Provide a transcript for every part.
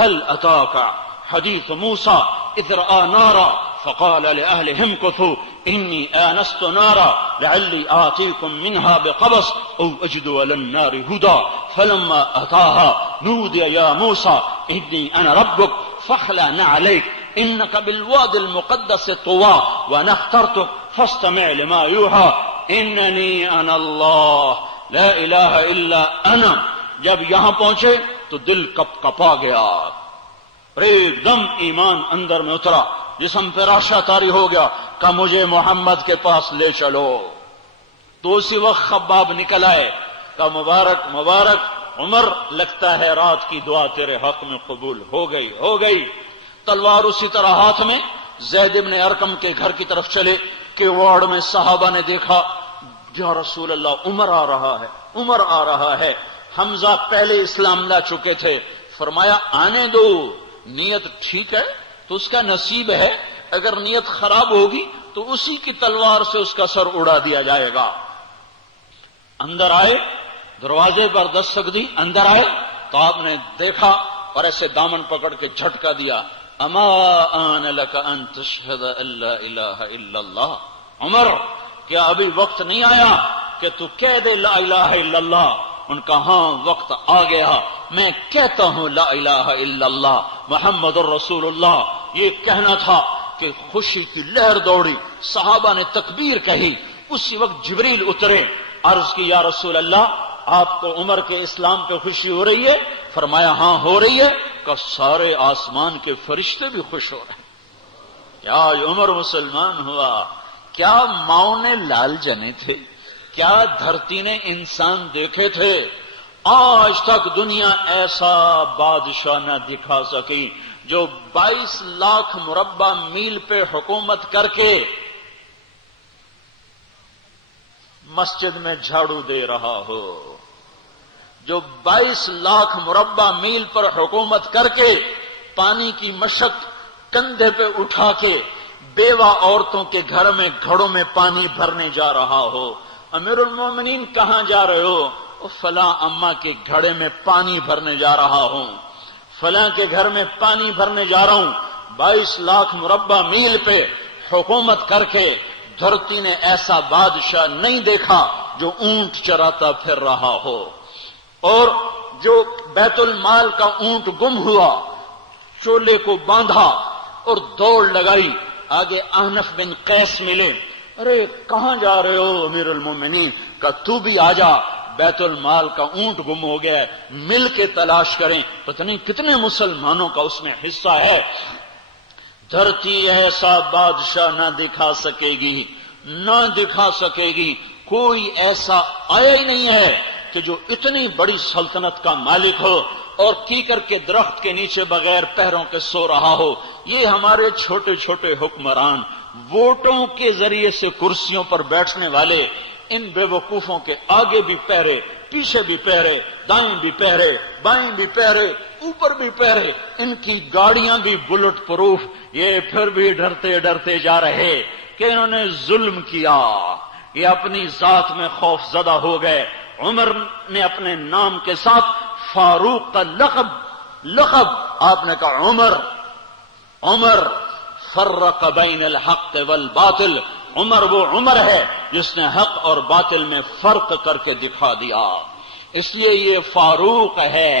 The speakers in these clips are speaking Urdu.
هل أتاك حديث موسى إذ رأى نارا فقال لأهلهم امكثوا إني آنست نارا لعلي آتيكم منها بقبس أو أجد على النار هدى فلما أتاها نودي يا موسى إني أنا ربك فاخلع نعليك إنك بالوادي المقدس طوى وأنا اخترتك فاستمع لما يوحى إنني أنا الله لا إله إلا أنا. جب یہاں پہنچے تو دل کپ کپا گیا، ایک دم ایمان اندر میں اترا، جسم پہ راشا طاری ہو گیا کہ مجھے محمد کے پاس لے چلو. تو اسی وقت خباب نکل آئے کہ مبارک مبارک عمر، لگتا ہے رات کی دعا تیرے حق میں قبول ہو گئی. تلوار اسی طرح ہاتھ میں زید بن ارقم کے گھر کی طرف چلے کہ وارڈ میں صحابہ نے دیکھا یا رسول اللہ عمر آ رہا ہے. حمزہ پہلے اسلام لا چکے تھے. فرمایا آنے دو، نیت ٹھیک ہے تو اس کا نصیب ہے، اگر نیت خراب ہوگی تو اسی کی تلوار سے اس کا سر اڑا دیا جائے گا. اندر آئے، دروازے پر دستک دی، اندر آئے تو آپ نے دیکھا اور ایسے دامن پکڑ کے جھٹکا دیا. اما آن لک ان تشہد ان لا الہ الا اللہ. عمر، کیا ابھی وقت نہیں آیا کہ تو کہہ دے لا الہ الا اللہ؟ ان کا ہاں وقت آ گیا، میں کہتا ہوں لا الہ الا اللہ محمد الرسول اللہ. یہ کہنا تھا کہ خوشی کی لہر دوڑی، صحابہ نے تکبیر کہی. اسی وقت جبریل اترے، عرض کی یا رسول اللہ آپ کو عمر کے اسلام پہ خوشی ہو رہی ہے؟ فرمایا ہاں ہو رہی ہے. کہ سارے آسمان کے فرشتے بھی خوش ہو رہے ہیں. کیا عمر مسلمان ہوا؟ کیا ماؤں نے لال جنے تھے؟ کیا دھرتی نے انسان دیکھے تھے؟ آج تک دنیا ایسا بادشاہ نہ دکھا سکی جو 22 لاکھ مربع میل پہ حکومت کر کے مسجد میں جھاڑو دے رہا ہو، جو 22 لاکھ مربع میل پر حکومت کر کے پانی کی مشق کندھے پہ اٹھا کے بیوہ عورتوں کے گھر میں گھڑوں میں پانی بھرنے جا رہا ہو. امیر المومنین کہاں جا رہے ہو؟ فلاں اماں کے گھڑے میں پانی بھرنے جا رہا ہوں، فلاں کے گھر میں پانی بھرنے جا رہا ہوں. 22 لاکھ مربع میل پہ حکومت کر کے دھرتی نے ایسا بادشاہ نہیں دیکھا جو اونٹ چراتا پھر رہا ہو. اور جو بیت المال کا اونٹ گم ہوا، چولے کو باندھا اور دوڑ لگائی، آگے احنف بن قیس ملے. ارے کہاں جا رہے ہو امیر المومنین؟ کہ تو بھی آ جا، بیت المال کا اونٹ گم ہو گیا ہے، مل کے تلاش کریں. پتہ نہیں کتنے مسلمانوں کا اس میں حصہ ہے. دھرتی ایسا بادشاہ نہ دکھا سکے گی. کوئی ایسا آیا ہی نہیں ہے کہ جو اتنی بڑی سلطنت کا مالک ہو اور کیکر کے درخت کے نیچے بغیر پیروں کے سو رہا ہو. یہ ہمارے چھوٹے چھوٹے حکمران، ووٹوں کے ذریعے سے کرسیوں پر بیٹھنے والے، ان بے وقوفوں کے آگے بھی پہرے، پیچھے بھی پہرے، دائیں بھی پہرے، بائیں بھی پہرے، اوپر بھی پہرے، ان کی گاڑیاں بھی بلٹ پروف. یہ پھر بھی ڈرتے ڈرتے جا رہے کہ انہوں نے ظلم کیا. یہ اپنی ذات میں خوف زدہ ہو گئے. عمر نے اپنے نام کے ساتھ فاروق کا لقب آپ نے کہا عمر فرق بین الحق والباطل. عمر وہ عمر ہے جس نے حق اور باطل میں فرق کر کے دکھا دیا، اس لیے یہ فاروق ہے،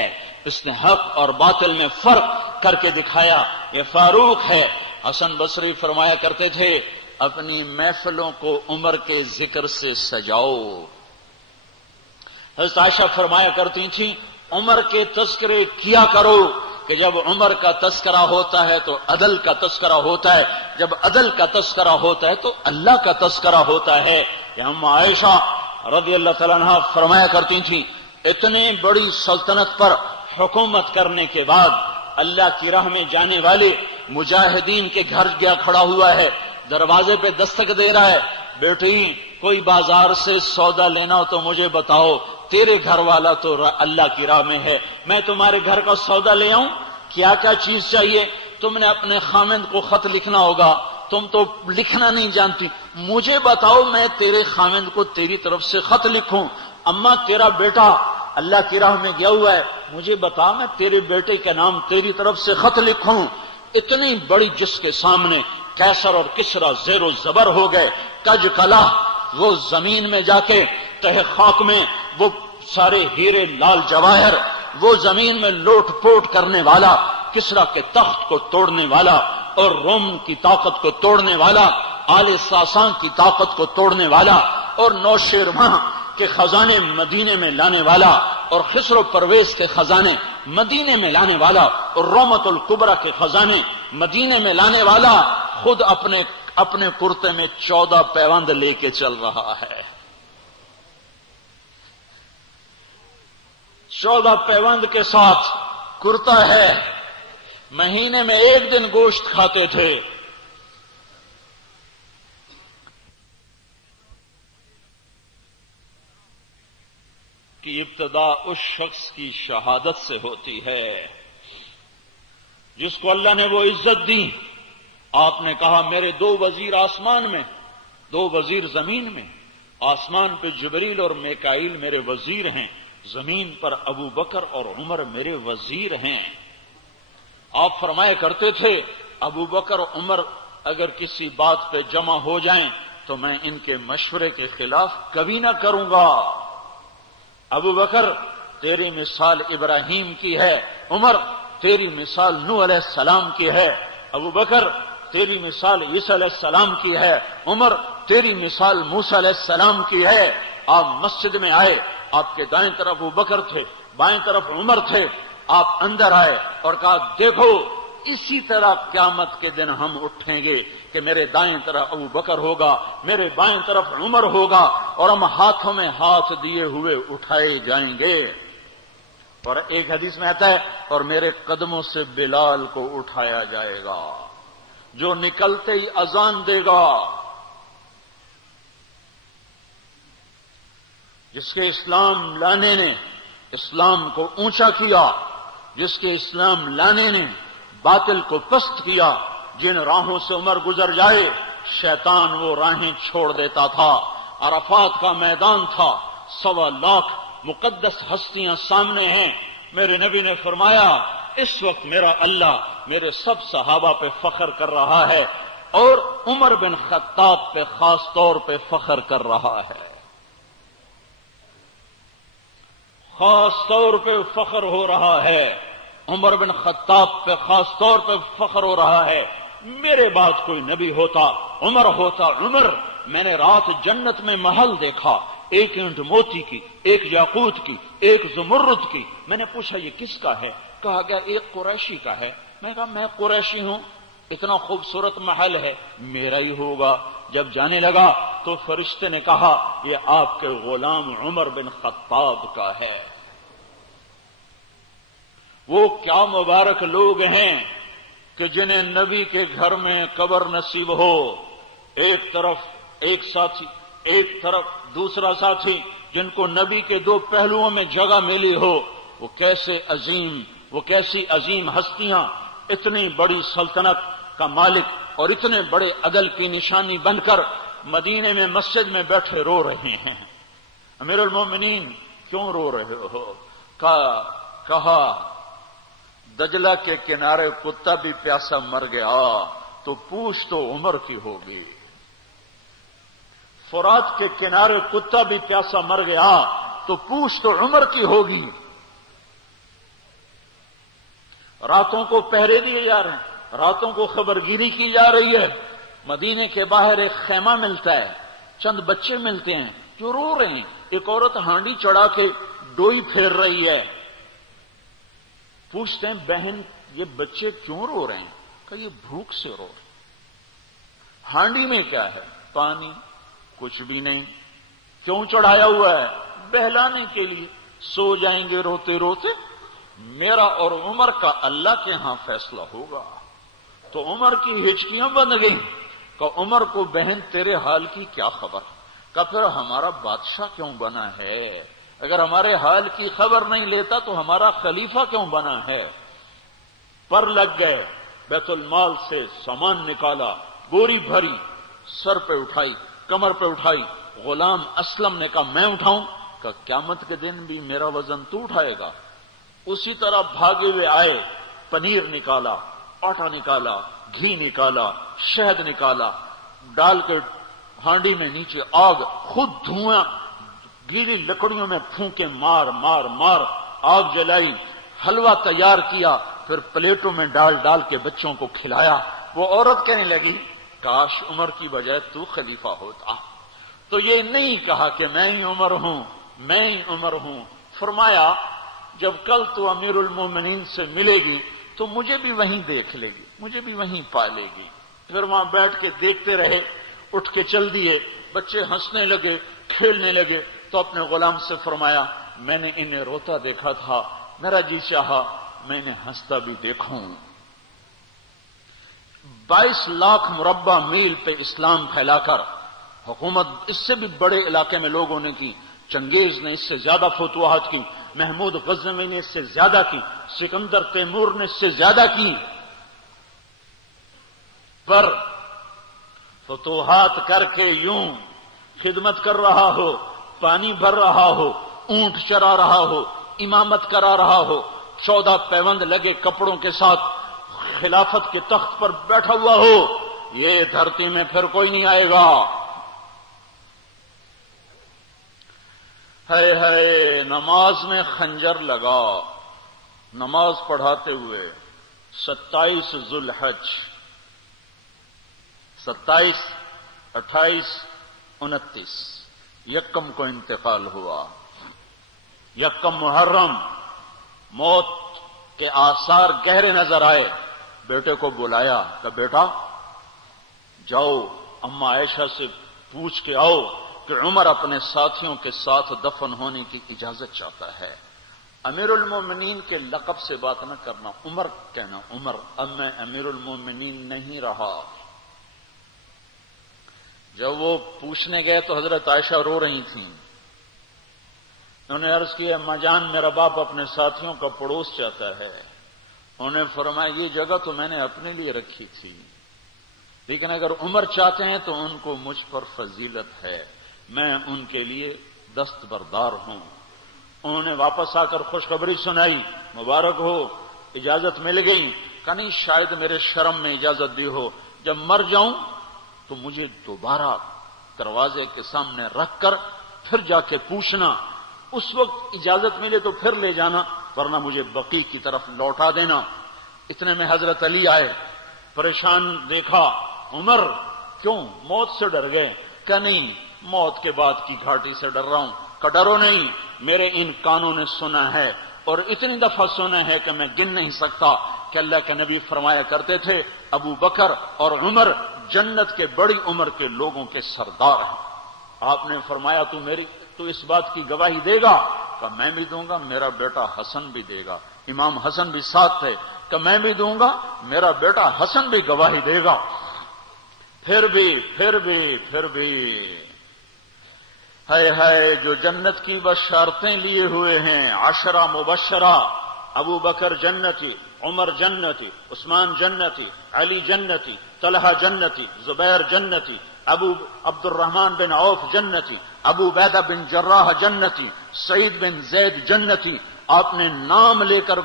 اس نے حق اور باطل میں فرق کر کے دکھایا، یہ فاروق ہے. حسن بصری فرمایا کرتے تھے اپنی محفلوں کو عمر کے ذکر سے سجاؤ. حضرت عائشہ فرمایا کرتی تھیں عمر کے تذکرے کیا کرو کہ جب عمر کا تذکرہ ہوتا ہے تو عدل کا تذکرہ ہوتا ہے، جب عدل کا تذکرہ ہوتا ہے تو اللہ کا تذکرہ ہوتا ہے. ہم عائشہ رضی اللہ تعالیٰ عنہ فرمایا کرتی تھیں اتنے بڑی سلطنت پر حکومت کرنے کے بعد اللہ کی راہ میں جانے والے مجاہدین کے گھر گیا کھڑا ہوا ہے، دروازے پہ دستک دے رہا ہے، بیٹی کوئی بازار سے سودا لینا ہو تو مجھے بتاؤ، تیرے گھر والا تو اللہ کی راہ میں ہے، میں تمہارے گھر کا سودا لے آؤں، کیا کیا چیز چاہیے؟ تم نے اپنے خامند کو خط لکھنا ہوگا، تم تو لکھنا نہیں جانتی، مجھے بتاؤ میں تیرے خامند کو تیری طرف سے خط لکھوں. اماں تیرا بیٹا اللہ کی راہ میں گیا ہوا ہے، مجھے بتا میں تیرے بیٹے کے نام تیری طرف سے خط لکھوں۔ اتنی بڑی جس کے سامنے کیسر اور کسرا زیر و زبر ہو گئے، کج کلا، وہ زمین میں جا کے تہ خاک میں وہ سارے ہیرے لال جواہر، وہ زمین میں لوٹ پوٹ کرنے والا، کسرا کے تخت کو توڑنے والا اور روم کی طاقت کو توڑنے والا، آل ساسان کی طاقت کو توڑنے والا اور نوشیروان کے خزانے مدینے میں لانے والا اور خسر و پرویز کے خزانے مدینے میں لانے والا اور رومت الکبرى کے خزانے مدینے میں لانے والا خود اپنے کرتے میں 14 پیوند لے کے چل رہا ہے۔ 14 پیوند کے ساتھ کرتا ہے، مہینے میں ایک دن گوشت کھاتے تھے۔ کی ابتدا اس شخص کی شہادت سے ہوتی ہے جس کو اللہ نے وہ عزت دی۔ آپ نے کہا میرے 2 وزیر آسمان میں، 2 وزیر زمین میں، آسمان پہ جبریل اور میکائیل میرے وزیر ہیں، زمین پر ابو بکر اور عمر میرے وزیر ہیں۔ آپ فرمایا کرتے تھے ابو بکر اور عمر اگر کسی بات پہ جمع ہو جائیں تو میں ان کے مشورے کے خلاف کبھی نہ کروں گا۔ ابو بکر تیری مثال ابراہیم کی ہے، عمر تیری مثال نوح علیہ السلام کی ہے، ابو بکر تیری مثال عیسیٰ علیہ السلام کی ہے، عمر تیری مثال موسیٰ علیہ السلام کی ہے۔ آپ مسجد میں آئے، آپ کے دائیں طرف ابو بکر تھے، بائیں طرف عمر تھے، آپ اندر آئے اور کہا دیکھو اسی طرح قیامت کے دن ہم اٹھیں گے کہ میرے دائیں طرف ابو بکر ہوگا، میرے بائیں طرف عمر ہوگا اور ہم ہاتھوں میں ہاتھ دیے ہوئے اٹھائے جائیں گے۔ اور ایک حدیث میں آتا ہے اور میرے قدموں سے بلال کو اٹھایا جائے گا جو نکلتے ہی اذان دے گا۔ جس کے اسلام لانے نے اسلام کو اونچا کیا، جس کے اسلام لانے نے باطل کو پست کیا، جن راہوں سے عمر گزر جائے شیطان وہ راہیں چھوڑ دیتا تھا۔ عرفات کا میدان تھا، 1.25 لاکھ مقدس ہستیاں سامنے ہیں۔ میرے نبی نے فرمایا اس وقت میرا اللہ میرے سب صحابہ پہ فخر کر رہا ہے اور عمر بن خطاب پہ خاص طور پہ فخر کر رہا ہے، خاص طور پہ فخر ہو رہا ہے، عمر بن خطاب پہ خاص طور پہ فخر ہو رہا ہے۔ میرے بعد کوئی نبی ہوتا عمر ہوتا۔ عمر میں نے رات جنت میں محل دیکھا، 1 اینٹ موتی کی، 1 یاقوت کی، 1 زمرد کی۔ میں نے پوچھا یہ کس کا ہے؟ کہا گیا 1 قریشی کا ہے۔ میں کہا میں قریشی ہوں، اتنا خوبصورت محل ہے، میرا ہی ہوگا۔ جب جانے لگا تو فرشتے نے کہا یہ آپ کے غلام عمر بن خطاب کا ہے۔ وہ کیا مبارک لوگ ہیں کہ جنہیں نبی کے گھر میں قبر نصیب ہو، ایک طرف دوسرا ساتھی جن کو نبی کے 2 پہلوؤں میں جگہ ملی ہو۔ وہ کیسی عظیم ہستیاں اتنی بڑی سلطنت کا مالک اور اتنے بڑے عدل کی نشانی بن کر مدینے میں مسجد میں بیٹھے رو رہے ہیں۔ امیر المومنین کیوں رو رہے ہو؟ کہا دجلہ کے کنارے کتا بھی پیاسا مر گیا تو پوچھ تو عمر کی ہوگی، فرات کے کنارے کتا بھی پیاسا مر گیا تو پوچھ تو عمر کی ہوگی۔ راتوں کو پہرے دیے جا رہے ہیں، راتوں کو خبرگیری کی جا رہی ہے۔ مدینے کے باہر ایک خیمہ ملتا ہے، چند بچے ملتے ہیں جو رو رہے ہیں۔ ایک عورت ہانڈی چڑھا کے ڈوئی پھیر رہی ہے۔ پوچھتے ہیں بہن یہ بچے کیوں رو رہے ہیں؟ کہ یہ بھوک سے رو رہے ہیں۔ ہانڈی میں کیا ہے؟ پانی، کچھ بھی نہیں۔ کیوں چڑھایا ہوا ہے؟ بہلانے کے لیے، سو جائیں گے روتے روتے۔ میرا اور عمر کا اللہ کے ہاں فیصلہ ہوگا۔ تو عمر کی ہچکیاں بند گئیں کہ عمر کو بہن تیرے حال کی کیا خبر؟ کہ پھر ہمارا بادشاہ کیوں بنا ہے؟ اگر ہمارے حال کی خبر نہیں لیتا تو ہمارا خلیفہ کیوں بنا ہے؟ پر لگ گئے، بیت المال سے سامان نکالا، بوری بھری، سر پہ اٹھائی، کمر پہ اٹھائی۔ غلام اسلم نے کہا میں اٹھاؤں؟ کہ قیامت کے دن بھی میرا وزن تو اٹھائے گا؟ اسی طرح بھاگے ہوئے آئے، پنیر نکالا، آٹا نکالا، گھی نکالا، شہد نکالا، ڈال کے ہانڈی میں نیچے آگ، خود دھواں گیلی لکڑیوں میں پھونکے مار مار مار آگ جلائی، حلوہ تیار کیا، پھر پلیٹوں میں ڈال ڈال کے بچوں کو کھلایا۔ وہ عورت کہنے لگی کاش عمر کی بجائے تو خلیفہ ہوتا۔ تو یہ نہیں کہا کہ میں ہی عمر ہوں، میں ہی عمر ہوں، فرمایا جب کل تو امیر المومنین سے ملے گی تو مجھے بھی وہیں دیکھ لے گی، مجھے بھی وہیں پا لے گی۔ پھر وہاں بیٹھ کے دیکھتے رہے، اٹھ کے چل دیے، بچے ہنسنے لگے، کھیلنے لگے، تو اپنے غلام سے فرمایا میں نے انہیں روتا دیکھا تھا، میرا جی چاہا میں انہیں ہنستا بھی دیکھوں۔ 22 لاکھ مربع میل پہ اسلام پھیلا کر حکومت اس سے بھی بڑے علاقے میں لوگوں نے کی، چنگیز نے اس سے زیادہ فتوحات کی، محمود غزنوی نے اس سے زیادہ کی، سکندر تیمور نے اس سے زیادہ کی، پر فتوحات کر کے یوں خدمت کر رہا ہو، پانی بھر رہا ہو، اونٹ چرا رہا ہو، امامت کرا رہا ہو، 14 پیوند لگے کپڑوں کے ساتھ خلافت کے تخت پر بیٹھا ہوا ہو، یہ دھرتی میں پھر کوئی نہیں آئے گا۔ ہے ہے نماز میں خنجر لگا، نماز پڑھاتے ہوئے 27 ذوالحج، 27، 28، 29 یکم کو انتقال ہوا۔ یکم محرم موت کے آثار گہرے نظر آئے، بیٹے کو بلایا کہ بیٹا جاؤ اما عائشہ سے پوچھ کے آؤ کہ عمر اپنے ساتھیوں کے ساتھ دفن ہونے کی اجازت چاہتا ہے۔ امیر المومنین کے لقب سے بات نہ کرنا، عمر کہنا، عمر، اب میں امیر المومنین نہیں رہا۔ جب وہ پوچھنے گئے تو حضرت عائشہ رو رہی تھیں، انہوں نے عرض کیا اما جان میرا باپ اپنے ساتھیوں کا پڑوس چاہتا ہے۔ انہوں نے فرمایا یہ جگہ تو میں نے اپنے لیے رکھی تھی، لیکن اگر عمر چاہتے ہیں تو ان کو مجھ پر فضیلت ہے، میں ان کے لیے دستبردار ہوں۔ انہوں نے واپس آ کر خوشخبری سنائی، مبارک ہو اجازت مل گئی۔ کہ نہیں شاید میرے شرم میں اجازت دی ہو، جب مر جاؤں تو مجھے دوبارہ دروازے کے سامنے رکھ کر پھر جا کے پوچھنا، اس وقت اجازت ملے تو پھر لے جانا، ورنہ مجھے بقیع کی طرف لوٹا دینا۔ اتنے میں حضرت علی آئے، پریشان دیکھا، عمر کیوں موت سے ڈر گئے؟ کہ نہیں موت کے بعد کی گھاٹی سے ڈر رہا ہوں۔ کہ ڈرو نہیں، میرے ان کانوں نے سنا ہے اور اتنی دفعہ سنا ہے کہ میں گن نہیں سکتا کہ اللہ کے نبی فرمایا کرتے تھے ابو بکر اور عمر جنت کے بڑی عمر کے لوگوں کے سردار ہیں۔ آپ نے فرمایا تو اس بات کی گواہی دے گا؟ کہ میں بھی دوں گا، میرا بیٹا حسن بھی دے گا۔ امام حسن بھی ساتھ تھے کہ میں بھی دوں گا، میرا بیٹا حسن بھی گواہی دے گا۔ پھر بھی ہے جو جنت کی بشارتیں لیے ہوئے ہیں، 10 مبشرہ، ابو بکر جنتی، عمر جنتی، عثمان جنتی، علی جنتی، طلحہ جنتی، زبیر جنتی، ابو عبد الرحمن بن عوف جنتی، ابو عبیدہ بن جراح جنتی، سعید بن زید جنتی۔ آپ نے نام لے کر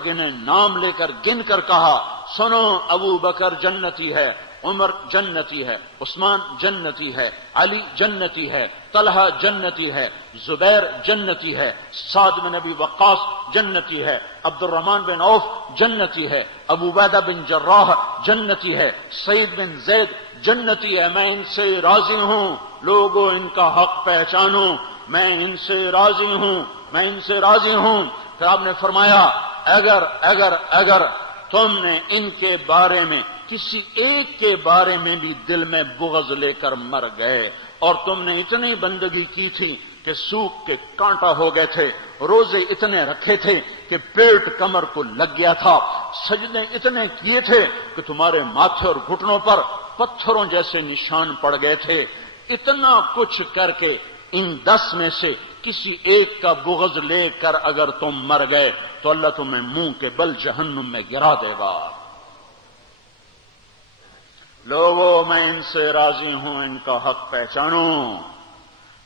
گن کر کہا سنو ابو بکر جنتی ہے، عمر جنتی ہے، عثمان جنتی ہے، علی جنتی ہے، طلحہ جنتی ہے، زبیر جنتی ہے، سعد بن ابی وقاص جنتی ہے، عبد الرحمن بن عوف جنتی ہے، ابو عبیدہ بن جراح جنتی ہے، سعید بن زید جنتی ہے۔ میں ان سے راضی ہوں، لوگوں ان کا حق پہچانو، میں ان سے راضی ہوں۔ پھر آپ نے فرمایا اگر تم نے ان کے بارے میں کسی ایک کے بارے میں بھی دل میں بغض لے کر مر گئے، اور تم نے اتنی بندگی کی تھی کہ سوکھ کے کانٹا ہو گئے تھے، روزے اتنے رکھے تھے کہ پیٹ کمر کو لگ گیا تھا، سجدے اتنے کیے تھے کہ تمہارے ماتھے اور گھٹنوں پر پتھروں جیسے نشان پڑ گئے تھے، اتنا کچھ کر کے ان 10 میں سے کسی ایک کا بغض لے کر اگر تم مر گئے تو اللہ تمہیں منہ کے بل جہنم میں گرا دے گا۔ لوگوں میں ان سے راضی ہوں، ان کا حق پہچانو۔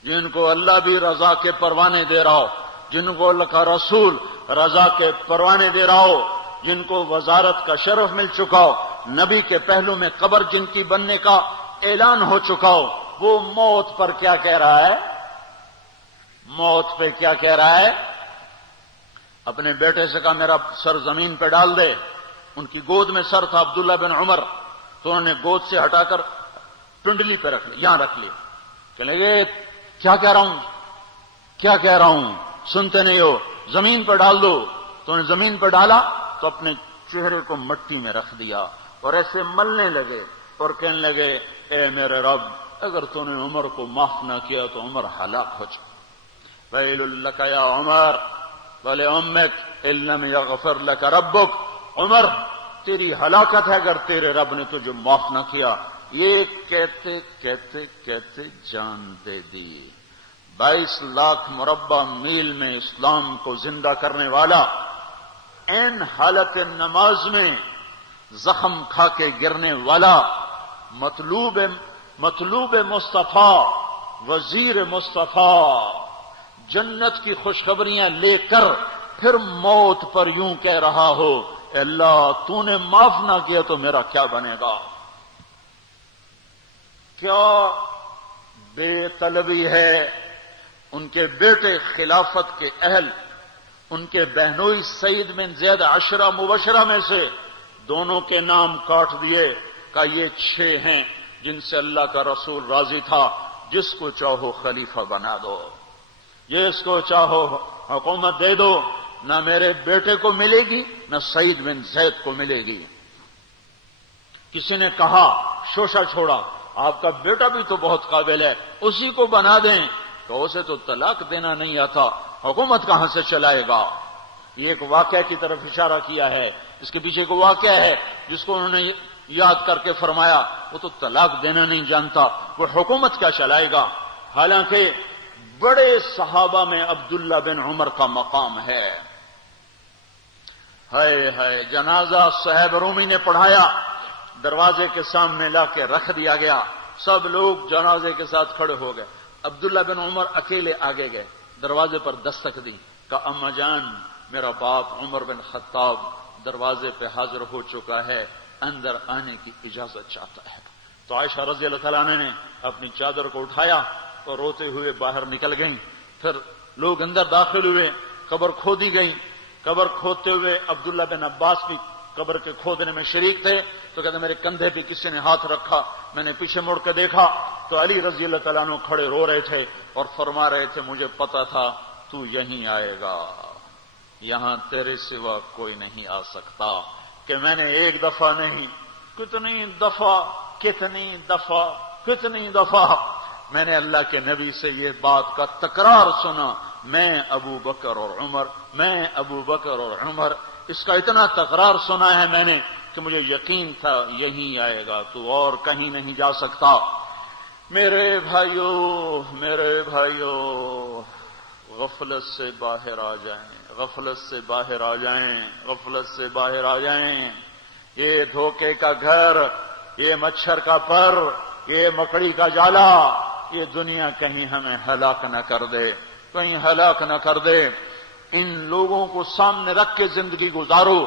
جن کو اللہ بھی رضا کے پروانے دے رہا ہو، جن کو اللہ کا رسول رضا کے پروانے دے رہا ہو، جن کو وزارت کا شرف مل چکا ہو، نبی کے پہلو میں قبر جن کی بننے کا اعلان ہو چکا ہو، وہ موت پر کیا کہہ رہا ہے؟ موت پہ کیا کہہ رہا ہے؟ اپنے بیٹے سے کہا میرا سر زمین پہ ڈال دے. ان کی گود میں سر تھا عبداللہ بن عمر، تو انہوں نے گود سے ہٹا کر پنڈلی پہ رکھ لیا، یہاں رکھ لیا. کہنے لگے کیا کہہ رہا ہوں، کیا کہہ رہا ہوں، سنتے نہیں ہو، زمین پہ ڈال دو. تو انہیں زمین پہ ڈالا تو اپنے چہرے کو مٹی میں رکھ دیا اور ایسے ملنے لگے اور کہنے لگے اے میرے رب، اگر تو نے عمر کو معاف نہ کیا تو عمر ہلاک ہو جائے. ویل لک یا عمر ولامک ان لم یغفر لک ربک. عمر تیری ہلاکت ہے اگر تیرے رب نے تجھے معاف نہ کیا. یہ کہتے کہتے کہتے جان دے دی. 22 لاکھ مربع میل میں اسلام کو زندہ کرنے والا این حالت نماز میں زخم کھا کے گرنے والا، مطلوب مصطفیٰ، وزیر مصطفیٰ، جنت کی خوشخبریاں لے کر پھر موت پر یوں کہہ رہا ہو اے اللہ تو نے معاف نہ کیا تو میرا کیا بنے گا. کیا بے طلبی ہے. ان کے بیٹے خلافت کے اہل، ان کے بہنوئی سعید بن زید 10 مبشرہ میں سے دونوں کے نام کاٹ دیے کہ یہ 6 ہیں جن سے اللہ کا رسول راضی تھا. جس کو چاہو خلیفہ بنا دو، جس کو چاہو حکومت دے دو، نہ میرے بیٹے کو ملے گی نہ سعید بن زید کو ملے گی. کسی نے کہا شوشہ چھوڑا، آپ کا بیٹا بھی تو بہت قابل ہے، اسی کو بنا دیں. تو اسے تو طلاق دینا نہیں آتا، حکومت کہاں سے چلائے گا. یہ ایک واقعہ کی طرف اشارہ کیا ہے. اس کے پیچھے کو واقعہ ہے جس کو انہوں نے یاد کر کے فرمایا وہ تو طلاق دینا نہیں جانتا، وہ حکومت کیا چلائے گا. حالانکہ بڑے صحابہ میں عبداللہ بن عمر کا مقام ہے. ہے جنازہ صہیب رومی نے پڑھایا، دروازے کے سامنے لا کے رکھ دیا گیا، سب لوگ جنازے کے ساتھ کھڑے ہو گئے. عبداللہ بن عمر اکیلے آگے گئے، دروازے پر دستک دی، کہا اما جان میرا باپ عمر بن خطاب دروازے پہ حاضر ہو چکا ہے، اندر آنے کی اجازت چاہتا ہے. تو عائشہ رضی اللہ تعالیٰ عنہ نے اپنی چادر کو اٹھایا اور روتے ہوئے باہر نکل گئیں. پھر لوگ اندر داخل ہوئے، قبر کھودی گئی. قبر کھودتے ہوئے عبداللہ بن عباس بھی قبر کے کھودنے میں شریک تھے. تو کہتے میرے کندھے پہ کسی نے ہاتھ رکھا، میں نے پیچھے مڑ کے دیکھا تو علی رضی اللہ تعالیٰ عنہ کھڑے رو رہے تھے اور فرما رہے تھے مجھے پتا تھا تو یہیں آئے گا، یہاں تیرے سوا کوئی نہیں آ سکتا. کہ میں نے ایک دفعہ نہیں کتنی دفعہ میں نے اللہ کے نبی سے یہ بات کا تکرار سنا، میں ابو بکر اور عمر، اس کا اتنا تکرار سنا ہے میں نے کہ مجھے یقین تھا یہیں آئے گا، تو اور کہیں نہیں جا سکتا. میرے بھائیو غفلت سے باہر آ جائیں. یہ دھوکے کا گھر، یہ مچھر کا پر، یہ مکڑی کا جالا، یہ دنیا کہیں ہمیں ہلاک نہ کر دے. ان لوگوں کو سامنے رکھ کے زندگی گزارو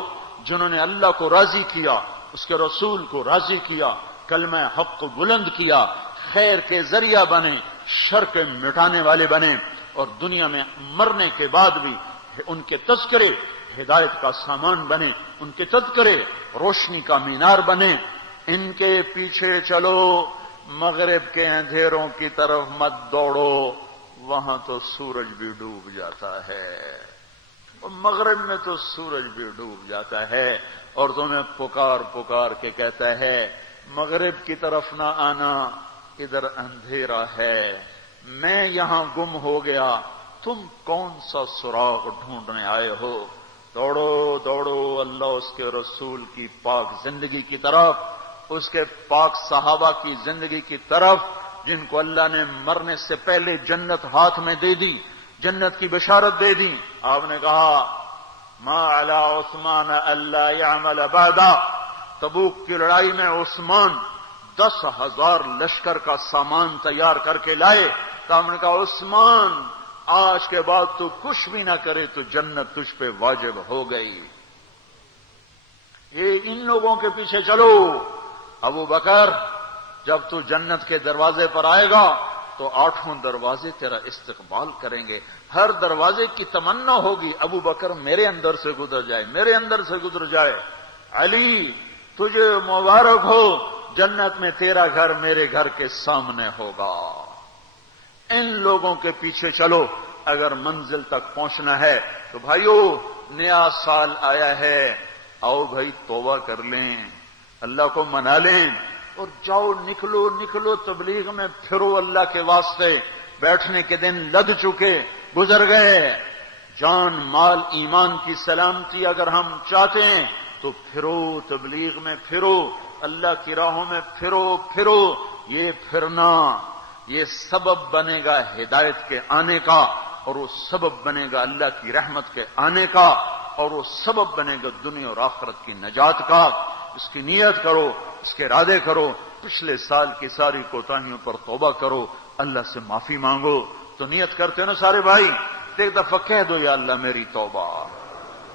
جنہوں نے اللہ کو راضی کیا، اس کے رسول کو راضی کیا، کلمہ حق کو بلند کیا، خیر کے ذریعہ بنے، شر کے مٹانے والے بنے، اور دنیا میں مرنے کے بعد بھی ان کے تذکرے ہدایت کا سامان بنے، ان کے تذکرے روشنی کا مینار بنے. ان کے پیچھے چلو، مغرب کے اندھیروں کی طرف مت دوڑو، وہاں تو سورج بھی ڈوب جاتا ہے، مغرب میں تو سورج بھی ڈوب جاتا ہے، اور تمہیں پکار کے کہتا ہے مغرب کی طرف نہ آنا، ادھر اندھیرا ہے، میں یہاں گم ہو گیا، تم کون سا سراغ ڈھونڈنے آئے ہو. دوڑو اللہ اس کے رسول کی پاک زندگی کی طرف، اس کے پاک صحابہ کی زندگی کی طرف، جن کو اللہ نے مرنے سے پہلے جنت ہاتھ میں دے دی، جنت کی بشارت دے دی. آپ نے کہا ما علی عثمان الا یعمل بعدا. تبوک کی لڑائی میں عثمان 10,000 لشکر کا سامان تیار کر کے لائے، تو ہم نے کہا عثمان آج کے بعد تو کچھ بھی نہ کرے تو جنت تجھ پہ واجب ہو گئی. یہ ان لوگوں کے پیچھے چلو. ابو بکر جب تو جنت کے دروازے پر آئے گا تو 8 دروازے تیرا استقبال کریں گے. ہر دروازے کی تمنا ہوگی ابو بکر میرے اندر سے گزر جائے، میرے اندر سے گزر جائے. علی تجھے مبارک ہو، جنت میں تیرا گھر میرے گھر کے سامنے ہوگا. ان لوگوں کے پیچھے چلو. اگر منزل تک پہنچنا ہے تو بھائیو نیا سال آیا ہے، آؤ بھائی توبہ کر لیں، اللہ کو منا لیں اور جاؤ، نکلو تبلیغ میں پھرو اللہ کے واسطے. بیٹھنے کے دن لد چکے، گزر گئے. جان مال ایمان کی سلامتی اگر ہم چاہتے ہیں تو پھرو تبلیغ میں، پھرو اللہ کی راہوں میں، پھرو. یہ پھرنا یہ سبب بنے گا ہدایت کے آنے کا، اور وہ سبب بنے گا اللہ کی رحمت کے آنے کا، اور وہ سبب بنے گا دنیا اور آخرت کی نجات کا. اس کی نیت کرو، اس کے ارادے کرو. پچھلے سال کی ساری کوتاہیوں پر توبہ کرو، اللہ سے معافی مانگو. تو نیت کرتے ہو نا سارے بھائی؟ ایک دفعہ کہہ دو یا اللہ میری توبہ،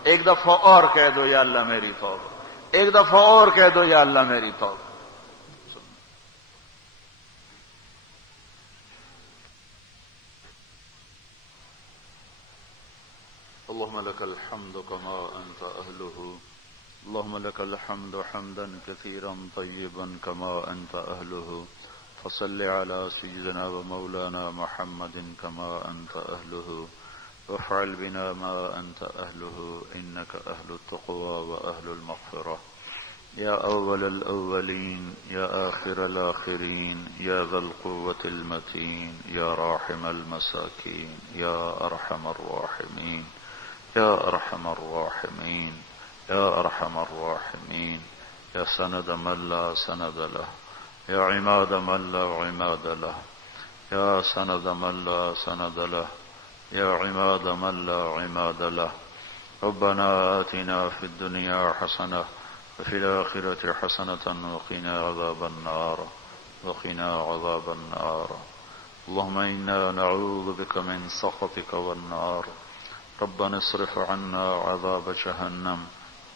ایک دفعہ اور کہہ دو یا اللہ میری توبہ، ایک دفعہ اور کہہ دو یا اللہ میری توبہ. اللهم لك الحمد كما أنت أهله، اللهم لك الحمد حمدا كثيرا طيبا كما أنت أهله. فصل على سيدنا ومولانا محمد كما أنت أهله، وافعل بنا ما أنت أهله، إنك أهل التقوى وأهل المغفرة. يا أول الأولين، يا آخر الآخرين، يا ذا القوة المتين، يا راحم المساكين، يا أرحم الراحمين، يا أرحم الراحمين، يا أرحم الراحمين. يا سند من لا سند له، يا عماد من لا عماد له، يا سند من لا سند له، يا عماد من لا عماد له. ربنا آتنا في الدنيا حسنة وفي الآخرة حسنة وقنا عذاب النار، وقنا عذاب النار. اللهم إنا نعوذ بك من سخطك والنار. ربنا اصرف عنا عذاب جهنم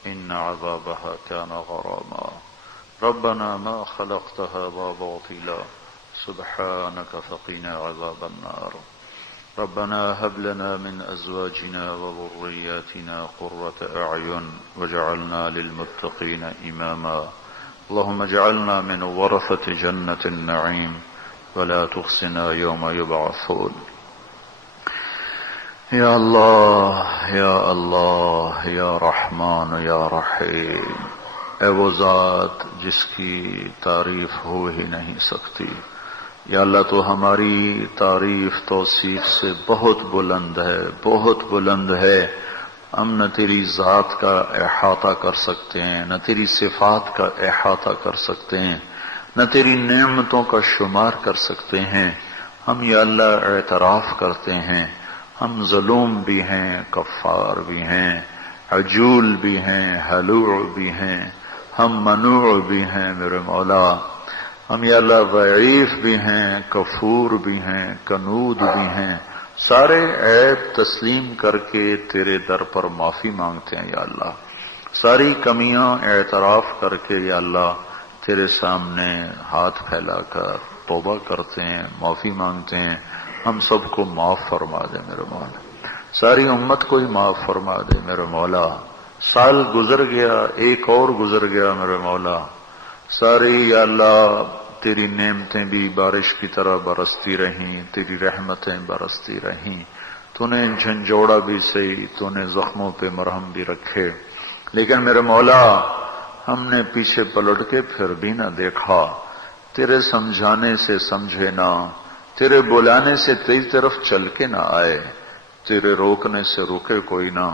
إن عذابها كان غراما. ربنا ما خلقتها باطلا سبحانك فقنا عذاب النار. ربنا هب لنا من أزواجنا وذرياتنا قرة أعين واجعلنا للمتقين إماما. اللهم اجعلنا من ورثة جنة النعيم ولا تخزنا يوم يبعثون. یا اللہ یا اللہ یا رحمان یا رحیم. اے وہ ذات جس کی تعریف ہو ہی نہیں سکتی، یا اللہ تو ہماری تعریف توصیف سے بہت بلند ہے، بہت بلند ہے. ہم نہ تیری ذات کا احاطہ کر سکتے ہیں، نہ تیری صفات کا احاطہ کر سکتے ہیں، نہ تیری نعمتوں کا شمار کر سکتے ہیں. ہم یا اللہ اعتراف کرتے ہیں ہم ظلوم بھی ہیں، کفار بھی ہیں، عجول بھی ہیں، حلوع بھی ہیں، ہم منوع بھی ہیں میرے مولا. ہم یا اللہ ضعیف بھی ہیں، کفور بھی ہیں، کنود بھی ہیں. سارے عیب تسلیم کر کے تیرے در پر معافی مانگتے ہیں یا اللہ. ساری کمیاں اعتراف کر کے یا اللہ تیرے سامنے ہاتھ پھیلا کر توبہ کرتے ہیں، معافی مانگتے ہیں. ہم سب کو معاف فرما دے میرے مولا، ساری امت کو ہی معاف فرما دے میرے مولا. سال گزر گیا، ایک اور گزر گیا میرے مولا. ساری یا اللہ تیری نعمتیں بھی بارش کی طرح برستی رہیں، تیری رحمتیں برستی رہیں. تو نے جھنجھوڑا بھی صحیح، تو نے زخموں پہ مرہم بھی رکھے، لیکن میرے مولا ہم نے پیچھے پلٹ کے پھر بھی نہ دیکھا. تیرے سمجھانے سے سمجھے نہ، تیرے بلانے سے تیری طرف چل کے نہ آئے، تیرے روکنے سے روکے کوئی نہ.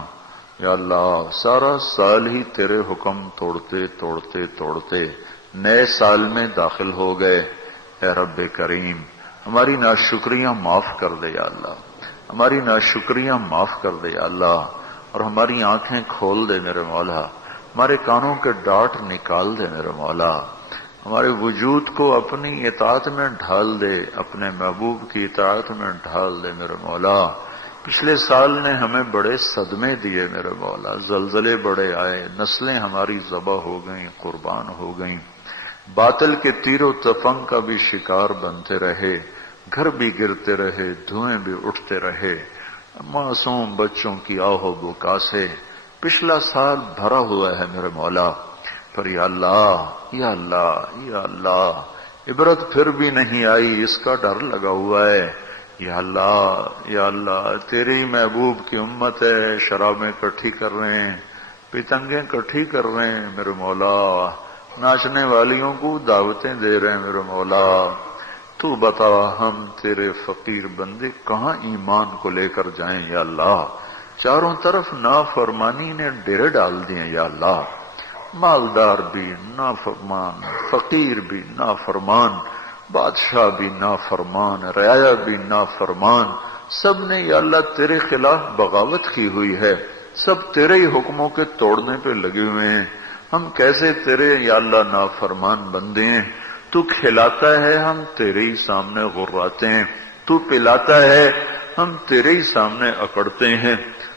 یا اللہ سارا سال ہی تیرے حکم توڑتے توڑتے توڑتے نئے سال میں داخل ہو گئے. اے رب کریم ہماری ناشکریاں معاف کر دے یا اللہ، ہماری ناشکریاں معاف کر دے یا اللہ، اور ہماری آنکھیں کھول دے میرے مولا، ہمارے کانوں کے ڈاٹ نکال دے میرے مولا. ہمارے وجود کو اپنی اطاعت میں ڈھال دے، اپنے محبوب کی اطاعت میں ڈھال دے میرے مولا۔ پچھلے سال نے ہمیں بڑے صدمے دیے میرے مولا، زلزلے بڑے آئے، نسلیں ہماری ذبح ہو گئیں، قربان ہو گئیں، باطل کے تیر و تفنگ کا بھی شکار بنتے رہے، گھر بھی گرتے رہے، دھوئیں بھی اٹھتے رہے، معصوم بچوں کی آہ و بکا سے پچھلا سال بھرا ہوا ہے میرے مولا۔ پر یا اللہ یا اللہ یا اللہ، عبرت پھر بھی نہیں آئی، اس کا ڈر لگا ہوا ہے۔ یا اللہ تیری محبوب کی امت ہے، شرابیں کٹھی کر رہے ہیں، پتنگیں کٹھی کر رہے ہیں میرے مولا، ناچنے والیوں کو دعوتیں دے رہے ہیں میرے مولا۔ تو بتا ہم تیرے فقیر بندے کہاں ایمان کو لے کر جائیں یا اللہ؟ چاروں طرف نافرمانی نے ڈیرے ڈال دیے یا اللہ، مالدار بھی نافرمان، فقیر بھی نافرمان، بادشاہ بھی نافرمان، رعایا بھی نافرمان، سب نے یا اللہ تیرے خلاف بغاوت کی ہوئی ہے، سب تیرے ہی حکموں کے توڑنے پہ لگے ہوئے ہیں۔ ہم کیسے تیرے یا اللہ نافرمان بندے ہیں؟ تو کھلاتا ہے ہم تیرے ہی سامنے غراتے ہیں، تو پلاتا ہے ہم تیرے ہی سامنے اکڑتے ہیں،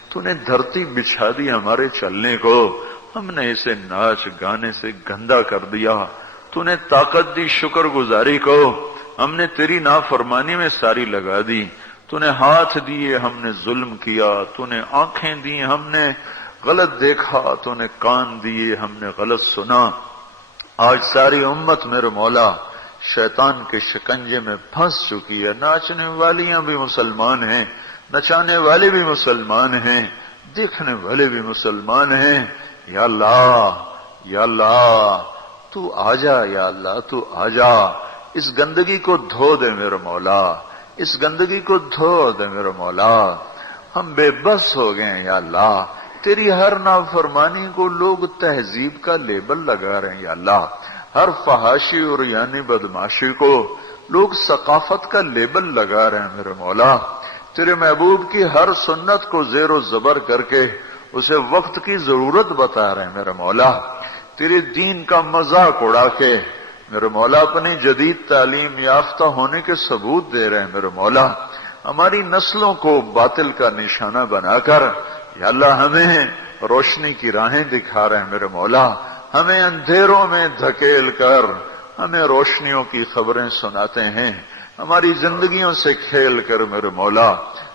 تو نے دھرتی بچھا دی ہمارے چلنے کو، ہم نے اسے ناچ گانے سے گندا کر دیا، تو نے طاقت دی شکر گزاری کو، ہم نے تیری نافرمانی میں ساری لگا دی، تو نے ہاتھ دیے ہم نے ظلم کیا، تو نے آنکھیں دی ہم نے غلط دیکھا، تو نے کان دیے ہم نے غلط سنا۔ آج ساری امت میرے مولا شیطان کے شکنجے میں پھنس چکی ہے، ناچنے والیاں بھی مسلمان ہیں، نچانے والے بھی مسلمان ہیں، دیکھنے والے بھی مسلمان ہیں۔ یا اللہ تو آجا، یا اللہ تو آجا، اس گندگی کو دھو دے میرے مولا، اس گندگی کو دھو دے میرے مولا۔ ہم بے بس ہو گئے ہیں یا اللہ، تیری ہر نافرمانی کو لوگ تہذیب کا لیبل لگا رہے ہیں یا اللہ، ہر فحاشی اور یعنی بدماشی کو لوگ ثقافت کا لیبل لگا رہے ہیں میرے مولا۔ تیرے محبوب کی ہر سنت کو زیر و زبر کر کے اسے وقت کی ضرورت بتا رہے ہیں میرے مولا، تیرے دین کا مذاق اڑا کے میرے مولا اپنی جدید تعلیم یافتہ ہونے کے ثبوت دے رہے ہیں میرے مولا، ہماری نسلوں کو باطل کا نشانہ بنا کر یا اللہ ہمیں روشنی کی راہیں دکھا رہے ہیں میرے مولا، ہمیں اندھیروں میں دھکیل کر ہمیں روشنیوں کی خبریں سناتے ہیں، ہماری زندگیوں سے کھیل کر میرے مولا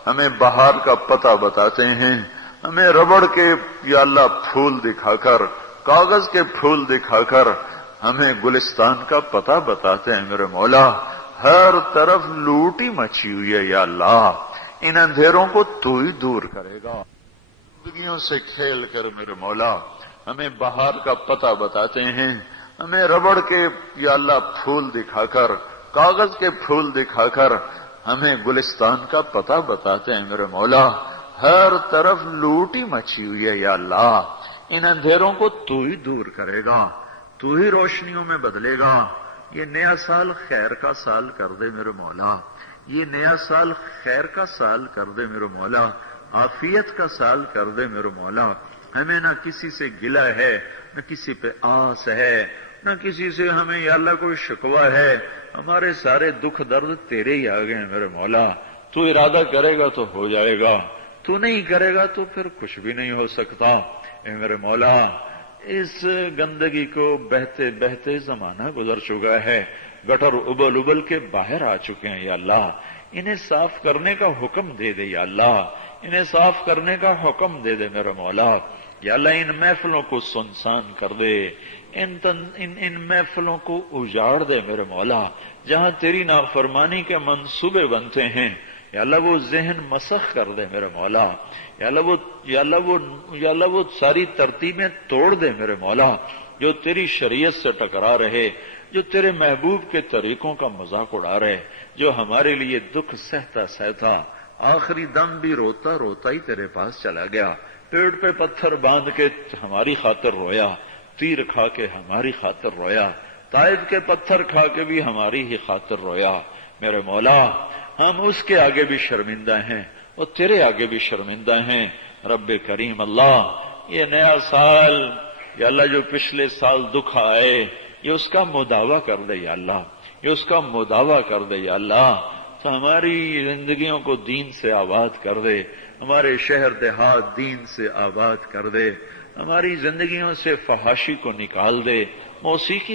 ہمیں بہار کا پتہ بتاتے ہیں، ہمیں ربڑ کے یا اللہ پھول دکھا کر، کاغذ کے پھول دکھا کر ہمیں گلستان کا پتہ بتاتے ہیں میرے مولا۔ ہر طرف لوٹی مچی ہوئی ہے یا اللہ، ان اندھیروں کو تو ہی دور کرے گا۔ زندگیوں سے کھیل کر میرے مولا ہمیں بہار کا پتہ بتاتے ہیں، ہمیں ربڑ کے یا اللہ پھول دکھا کر، کاغذ کے پھول دکھا کر ہمیں گلستان کا پتہ بتاتے ہیں میرے مولا۔ ہر طرف لوٹی مچی ہوئی ہے یا اللہ، ان اندھیروں کو تو ہی دور کرے گا، تو ہی روشنیوں میں بدلے گا۔ یہ نیا سال خیر کا سال کر دے میرے مولا، یہ نیا سال خیر کا سال کر دے میرے مولا، عافیت کا سال کر دے میرے مولا۔ ہمیں نہ کسی سے گلہ ہے، نہ کسی پہ آس ہے، نہ کسی سے ہمیں یا اللہ کوئی شکوہ ہے، ہمارے سارے دکھ درد تیرے ہی آ گئے ہیں میرے مولا۔ تو ارادہ کرے گا تو ہو جائے گا، تو نہیں کرے گا تو پھر کچھ بھی نہیں ہو سکتا۔ اے میرے مولا اس گندگی کو بہتے بہتے زمانہ گزر چکا ہے، گٹر ابل ابل کے باہر آ چکے ہیں یا اللہ، انہیں صاف کرنے کا حکم دے دے یا اللہ، انہیں صاف کرنے کا حکم دے دے میرے مولا۔ یا اللہ ان محفلوں کو سنسان کر دے، ان محفلوں کو اجاڑ دے میرے مولا، جہاں تیری نافرمانی کے منصوبے بنتے ہیں یا اللہ وہ ذہن مسخ کر دے میرے مولا، یا اللہ وہ ساری ترتیبیں توڑ دے میرے مولا جو تیری شریعت سے ٹکرا رہے، جو تیرے محبوب کے طریقوں کا مذاق اڑا رہے، جو ہمارے لیے دکھ سہتا سہتا آخری دم بھی روتا روتا ہی تیرے پاس چلا گیا، پیٹ پہ پتھر باندھ کے ہماری خاطر رویا، تیر کھا کے ہماری خاطر رویا، طائف کے پتھر کھا کے بھی ہماری ہی خاطر رویا میرے مولا۔ ہم اس کے آگے بھی شرمندہ ہیں اور تیرے آگے بھی شرمندہ ہیں رب کریم اللہ۔ یہ نیا سال یا اللہ جو پچھلے سال دکھ آئے، یہ اس کا مداوع کر دے یا اللہ، یہ اس کا مداوع کر دے یا اللہ، تو ہماری زندگیوں کو دین سے آباد کر دے، ہمارے شہر دیہات دین سے آباد کر دے، ہماری زندگیوں سے فحاشی کو نکال دے، موسیقی